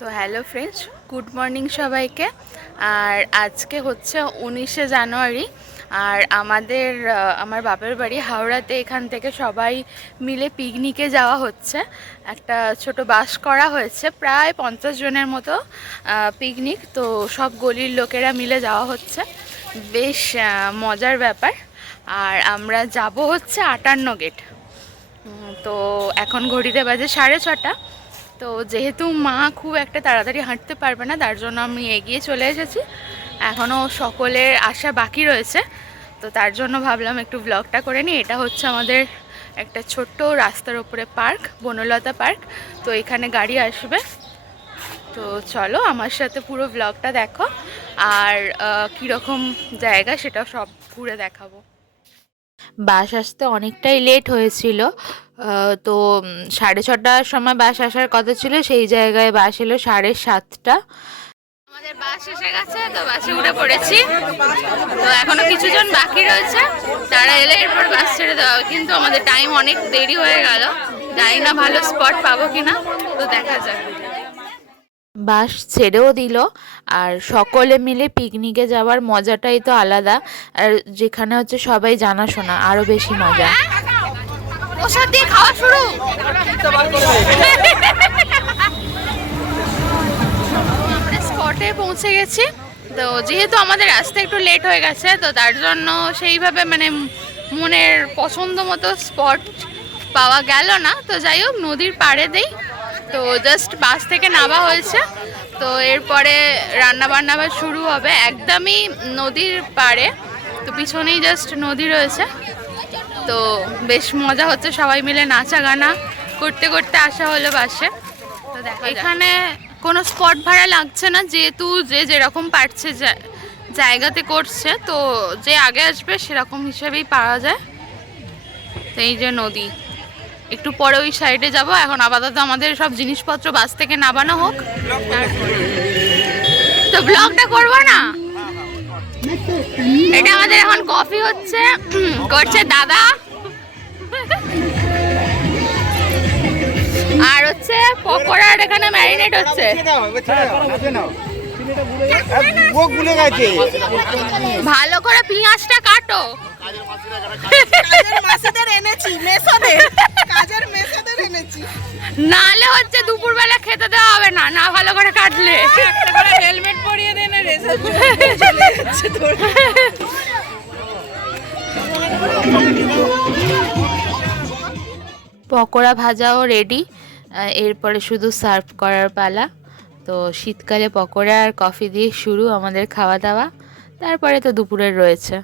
তো hello friends, good morning সবাইকে। আর আজকে হচ্ছে 19শে জানুয়ারি। আর আমার বাপের বাড়ি হাওড়াতে, এখান থেকে সবাই মিলে পিকনিকে যাওয়া হচ্ছে। একটা ছোট বাস করা হয়েছে, প্রায় 50 জনের মতো পিকনিক। তো সব গলির লোকেরা মিলে যাওয়া হচ্ছে, বেশ মজার ব্যাপার। আর আমরা যাব হচ্ছে 58 গেট। তো এখন ঘড়িতে বাজে 6:30। তো যেহেতু মা খুব একটা তাড়াতাড়ি হাঁটতে পারবে না, তার জন্য আমি এগিয়ে চলে এসেছি। এখনও সকলের আসা বাকি রয়েছে, তো তার জন্য ভাবলাম একটু ব্লগটা করে নিই। এটা হচ্ছে আমাদের একটা ছোট্ট রাস্তার উপরে পার্ক, বনলতা পার্ক। তো এখানে গাড়ি আসবে। তো চলো আমার সাথে পুরো ব্লগটা দেখো, আর কীরকম জায়গা সেটা সব ঘুরে দেখাবো। বাস আসতে অনেকটাই লেট হয়েছিল। তো 6:30টার সময় বাস আসার কথা ছিল, সেই জায়গায় বাস এলো 7:30। আমাদের বাস এসে গেছে, তো বাসে উঠে পড়েছি। তো এখনো কিছুজন বাকি রয়েছে, তারা এলে এরপর বাস ছেড়ে দেওয়া হবে। কিন্তু আমাদের টাইম অনেক দেরি হয়ে গেল, জানি না ভালো স্পট পাবো কিনা, তো দেখা যাক। বাস ছেড়েও দিল। আর সকলে মিলে পিকনিকে যাওয়ার মজাটাই তো আলাদা। আর যেখানে হচ্ছে সবাই জানাশোনা, আরো বেশি মজা। প্রসাদ দিয়ে খাওয়া শুরু। আমরা স্পটে পৌঁছে গেছি। তো যেহেতু আমাদের আসতে একটু লেট হয়ে গেছে, তো তার জন্য সেইভাবে মনের পছন্দ মতো স্পট পাওয়া গেল না। তো যাই হোক, নদীর পাড়ে দেই। তো জাস্ট বাস থেকে নামা হয়েছে, তো এরপরে রান্না বান্না আবার শুরু হবে একদমই নদীর পাড়ে। তো পিছনেই জাস্ট নদী রয়েছে। তো বেশ মজা হচ্ছে, সবাই মিলে নাচা গানা করতে করতে আসা হলো বাসে। তো দেখো, এখানে কোনো স্পট ভাড়া লাগছে না, যেহেতু যে যেরকম পারছে জায়গাতে করছে। তো যে আগে আসবে সেরকম হিসেবেই পাওয়া যায়। তো এই যে নদী, একটু পরে ওই সাইডে যাব। এখন আপাতত আমাদের সব জিনিসপত্র বাস থেকে নামানো হোক। তো ব্লগটা করবো না, এটা আমাদের এখন কফি হচ্ছে, করছে দাদা। আর হচ্ছে পকোড়ার এখানে ম্যারিনেট হচ্ছে। ভালো করে পেঁয়াজটা কাটো। নালে হচ্ছে দুপুরবেলা খেতে দেওয়া হবে না, না ভালো করে কাটলে। হেলমেট পরিয়ে দেন। পকোড়া ভাজাও রেডি, এরপরে শুধু সার্ভ করার পালা। তো শীতকালে পকোড়া আর কফি দিয়ে শুরু আমাদের খাওয়া দাওয়া। তারপরে তো দুপুরের রয়েছে।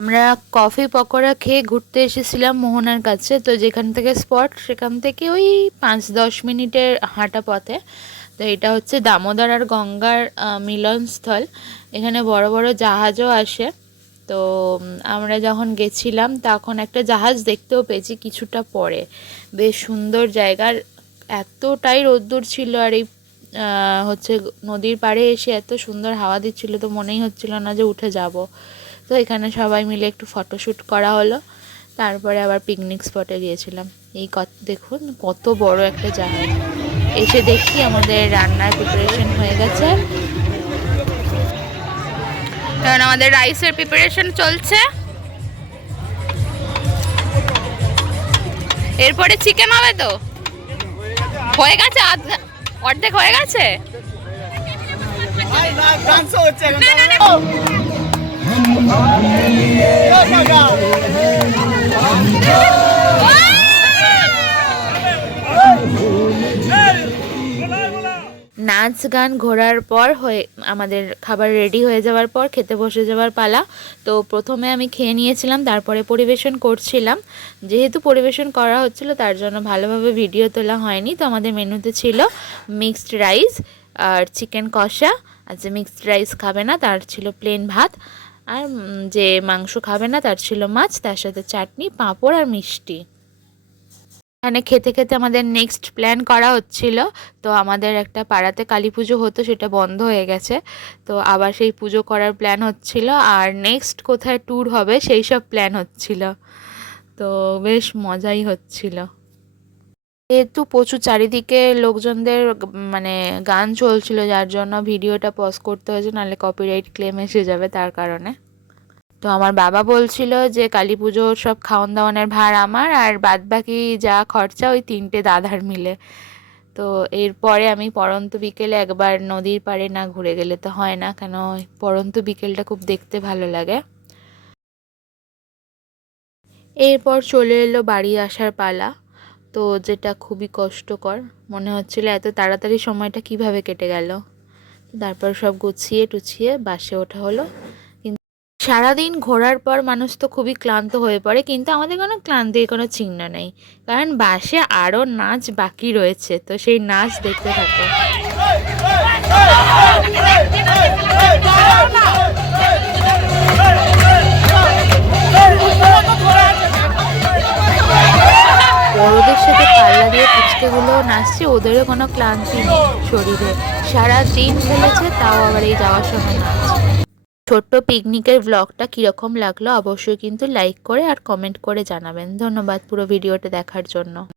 আমরা কফি পকোড়া খেয়ে ঘুরতে এসেছিলাম মোহনার কাছে। তো যেখান থেকে স্পট, সেখান থেকে ওই 5-10 মিনিটের হাঁটা পথে। তো এটা হচ্ছে দামোদর আর গঙ্গার মিলনস্থল। এখানে বড় বড় জাহাজও আসে। তো আমরা যখন গেছিলাম তখন একটা জাহাজ দেখতেও পেয়েছি কিছুটা পরে। বেশ সুন্দর জায়গার, এতটাই রোদ্দুর ছিল। আর এই হচ্ছে নদীর পাড়ে এসে এত সুন্দর হাওয়া দিচ্ছিল, তো মনেই হচ্ছিল না যে উঠে যাব। তো এখানে সবাই মিলে একটু ফটোশ্যুট করা হলো, তারপরে আবার পিকনিক স্পটে গিয়েছিলাম। এই দেখুন কত বড় একটা জাহাজ। এসে দেখি আমাদের রান্নার প্রিপারেশন হয়ে গেছে, কারণ আমাদের রাইসের প্রিপারেশন চলছে। এরপরে চিকেন হবে। তো হয়ে গেছে, অর্ধেক হয়ে গেছে। নাচ গান ঘোরার পর আমাদের খাবার রেডি হয়ে যাওয়ার পর খেতে বসে যাওয়ার পালা। তো প্রথমে আমি খেয়ে নিয়েছিলাম, তারপরে পরিবেশন করছিলাম। যেহেতু পরিবেশন করা হচ্ছিল, তার জন্য ভালোভাবে ভিডিও তোলা হয়নি। তো আমাদের মেনুতে ছিল মিক্সড রাইস আর চিকেন কষা। আর যে মিক্সড রাইস খাবে না তার ছিল প্লেন ভাত, আর যে মাংস খাবে না তার ছিল মাছ, তার সাথে চাটনি, পাঁপড় আর মিষ্টি। এখানে খেতে খেতে আমাদের নেক্সট প্ল্যান করা হচ্ছিল। তো আমাদের একটা পাড়াতে কালী পুজো হতো, সেটা বন্ধ হয়ে গেছে। তো আবার সেই পুজো করার প্ল্যান হচ্ছিল, আর নেক্সট কোথায় ট্যুর হবে সেই সব প্ল্যান হচ্ছিল। তো বেশ মজাই হচ্ছিল। যেহেতু প্রচুর চারিদিকে লোকজনদের মানে গান চলছিল, যার জন্য ভিডিওটা পজ করতে হয়েছে, নাহলে কপিরাইট ক্লেম এসে যাবে তার কারণে। তো আমার বাবা বলছিল যে কালী পুজোর সব খাওয়ান দাওয়ানের ভার আমার, আর বাদ বাকি যা খরচা ওই 3টে দাদার মিলে। তো এরপরে আমি পড়ন্ত বিকেলে একবার নদীর পাড়ে না ঘুরে গেলে তো হয় না, কেন পড়ন্ত বিকেলটা খুব দেখতে ভালো লাগে। এরপর চলে এলো বাড়ি আসার পালা, তো যেটা খুবই কষ্টকর, মনে হচ্ছিল এত তাড়াতাড়ি সময়টা কিভাবে কেটে গেল। তারপর সব গুছিয়ে টুছিয়ে বাসে ওঠা হলো। কিন্তু সারাদিন ঘোরার পর মানুষ তো খুবই ক্লান্ত হয়ে পড়ে, কিন্তু আমাদের কোনো ক্লান্তির কোনো চিহ্ন নেই, কারণ বাসে আরও নাচ বাকি রয়েছে, তো সেই নাচ দেখতে থাকো। বড়দের সাথে পাল্লা দিয়ে পুচকেগুলো নাচছে, ওদেরও কোনো ক্লান্তি নেই শরীরে, সারা দিন খেলেছে, তাও আবার এই যাওয়ার সময় নাচ। ছোট্ট পিকনিকের ব্লগটা কীরকম লাগলো অবশ্যই কিন্তু লাইক করে আর কমেন্ট করে জানাবেন। ধন্যবাদ পুরো ভিডিওটা দেখার জন্য।